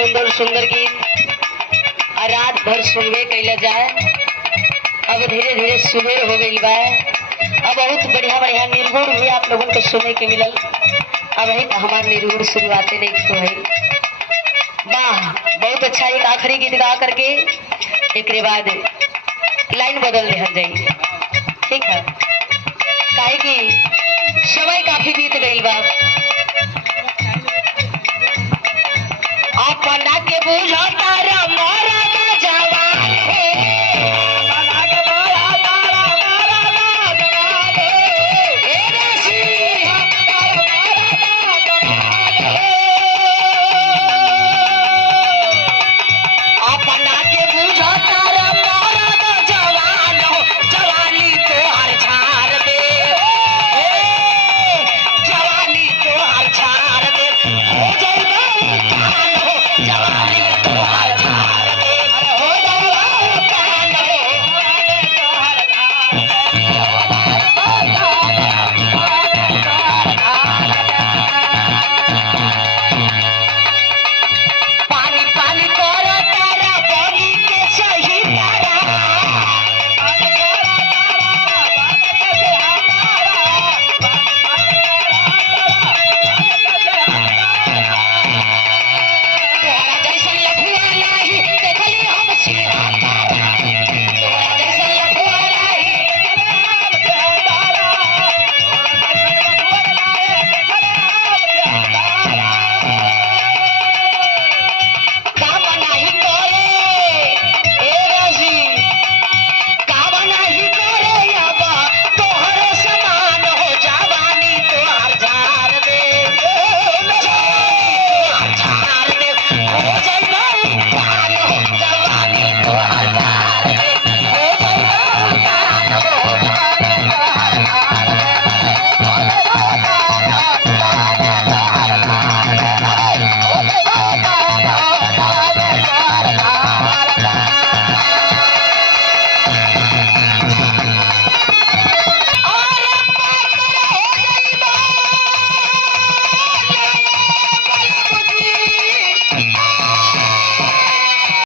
सुंदर सुंदर गीत रात भर सुनवे कैला जाए। अब धीरे धीरे सुबेर हो गई बा। अब बहुत बढ़िया बढ़िया निर्गुण भी आप लोगों को सुनने के मिलल। अब ही हमारे निर्गुण शुरुआते नहीं तो है। वाह बहुत अच्छा। एक आखिरी गीत गा करके एक बाद लाइन बदल दे जाइए, ठीक है? काहे कि समय काफी बीत गई बा। अपना के बुझता रमा